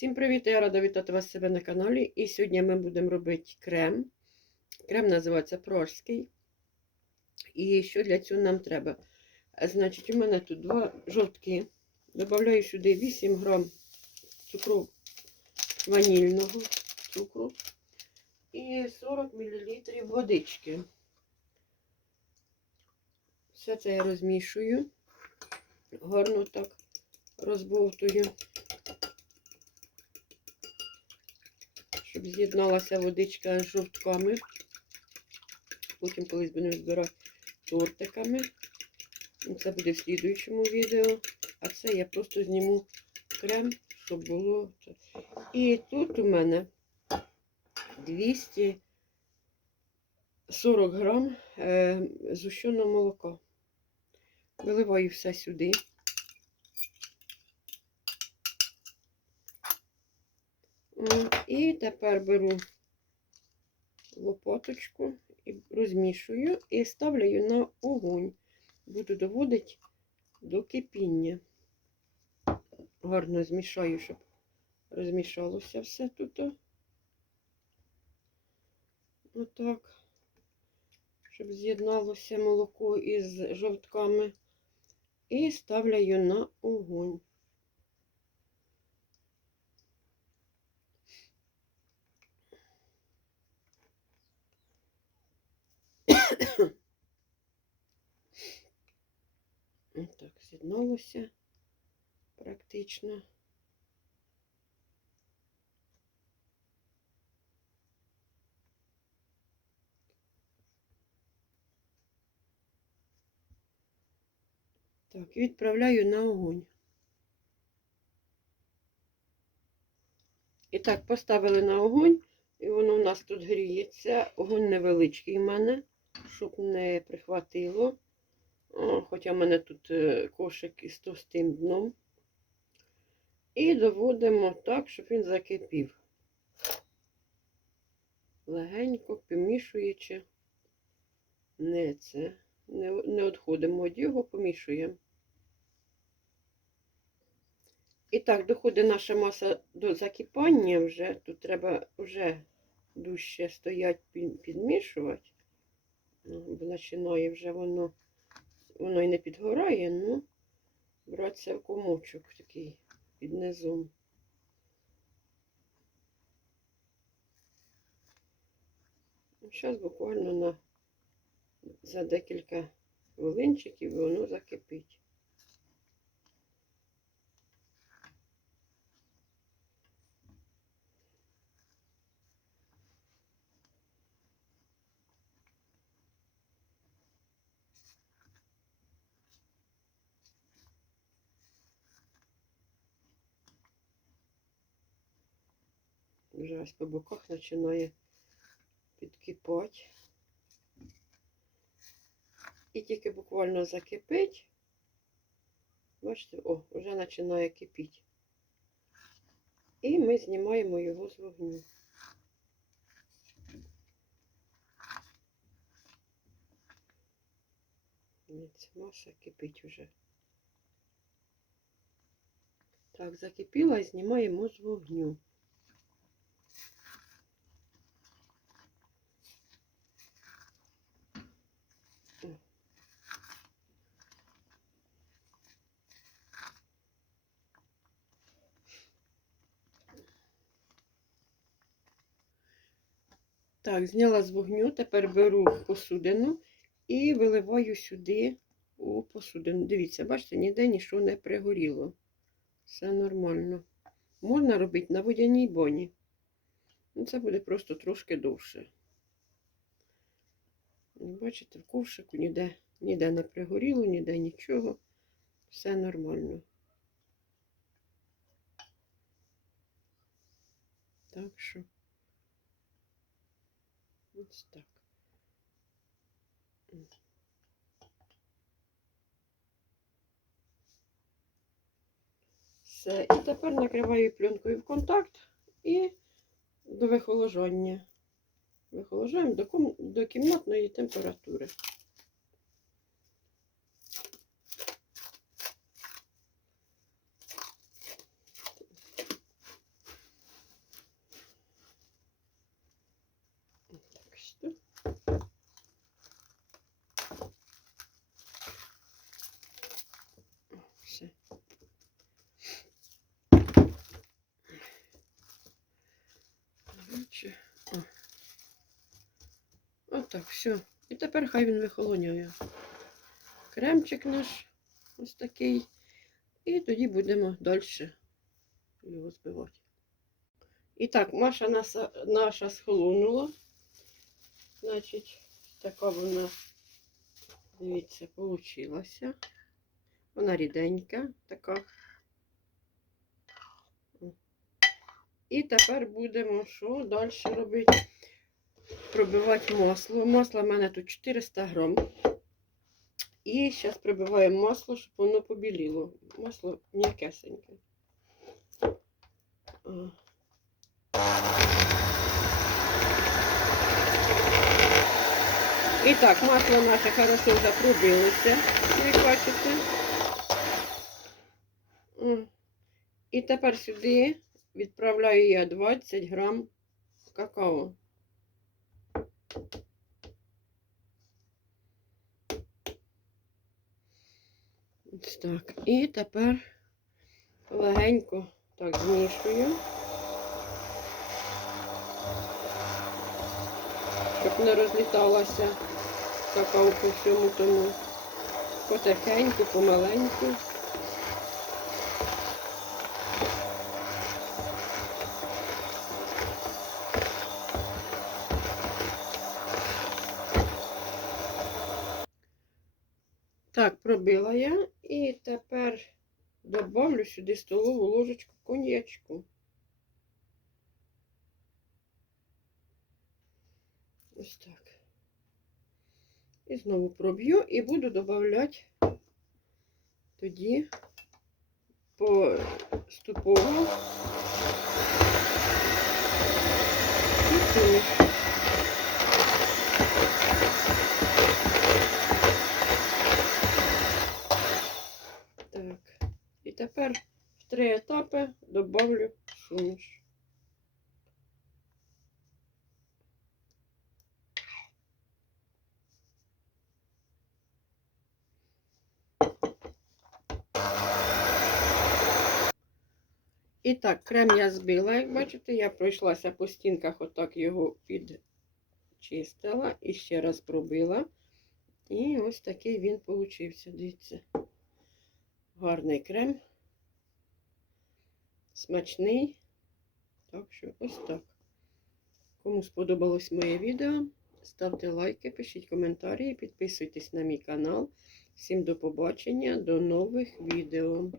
Всім привіт! Я рада вітати вас себе на каналі. І сьогодні ми будемо робити крем. Крем називається Пражський. І що для цього нам треба? Значить, у мене тут два жовтки. Добавляю сюди 8 грам цукру ванільного цукру і 40 мл водички. Все це я розмішую, гарно так розбовтую. Щоб з'єдналася водичка з жовтками. Потім колись будемо збирати тортиками. Це буде в слідуючому відео. А це я просто зніму крем, щоб було. І тут у мене 240 грам е, зущеного молока. Виливаю все сюди. І тепер беру лопаточку і розмішую і ставлю на огонь. Буду доводити до кипіння. Гарно змішаю, щоб розмішалося все тут. Отак, щоб з'єдналося молоко із жовтками. І ставлю на огонь. Так, практично. Так, відправляю на огонь. І так, поставили на огонь, і воно у нас тут гріється. Огонь невеличкий в мене, щоб не прихватило. Хоча в мене тут е, кошик із товстим дном. І доводимо так, щоб він закипів. Легенько помішуючи, не це, не, не відходимо від його, помішуємо. І так, доходить наша маса до закипання вже. Тут треба вже дужче стоять підмішувати. Бо починає вже воно воно і не підгорає, ну братися в комочок такий під низом. Зараз буквально на за декілька хвилинчиків воно закипить. Вже ось по боках починає підкипати. І тільки буквально закипить. Бачите, о, вже починає кипіти. І ми знімаємо його з вогню. Маса кипить вже. Так, закипіла і знімаємо з вогню. Так, зняла з вогню, тепер беру посудину і виливаю сюди у посудину. Дивіться, бачите, ніде нічого не пригоріло. Все нормально. Можна робити на водяній боні. Ну, Це буде просто трошки довше. Бачите, в ковшику ніде, ніде не пригоріло, ніде нічого. Все нормально. Так що. Ось так. Все. І тепер накриваю пленкою в контакт і до вихоложення. Вихоложуємо до, ком... до кімнатної температури. Отак, все. І тепер хай він вихолоняє. Кремчик наш ось такий. І тоді будемо далі його збивати. І так, Маша наша, наша схолонула. Значить, така вона, дивіться, получилася. Вона ріденька така. І тепер будемо що далі робити? Пробивати масло. Масло в мене тут 400 грам. І зараз прибиваємо масло, щоб воно побіліло. Масло м'якесеньке. І так, масло наше хорошо вже пробилося, як бачите. І тепер сюди відправляю я 20 грам какао. Ось так. І тепер легенько так змішую, щоб не розліталося какао по всьому тому. Потихеньку, помаленьку. Добавлю сюди столову ложечку коньячку. Ось так. І знову проб'ю і буду додавати тоді поступово. І. Так. І тепер в три етапи добавлю суміш. І так, крем я збила, як бачите, я пройшлася по стінках, отак його підчистила і ще раз пробила. І ось такий він получився, дивіться. Гарний крем. Смачний. Так що ось так. Кому сподобалось моє відео, ставте лайки, пишіть коментарі, підписуйтесь на мій канал. Всім до побачення, до нових відео.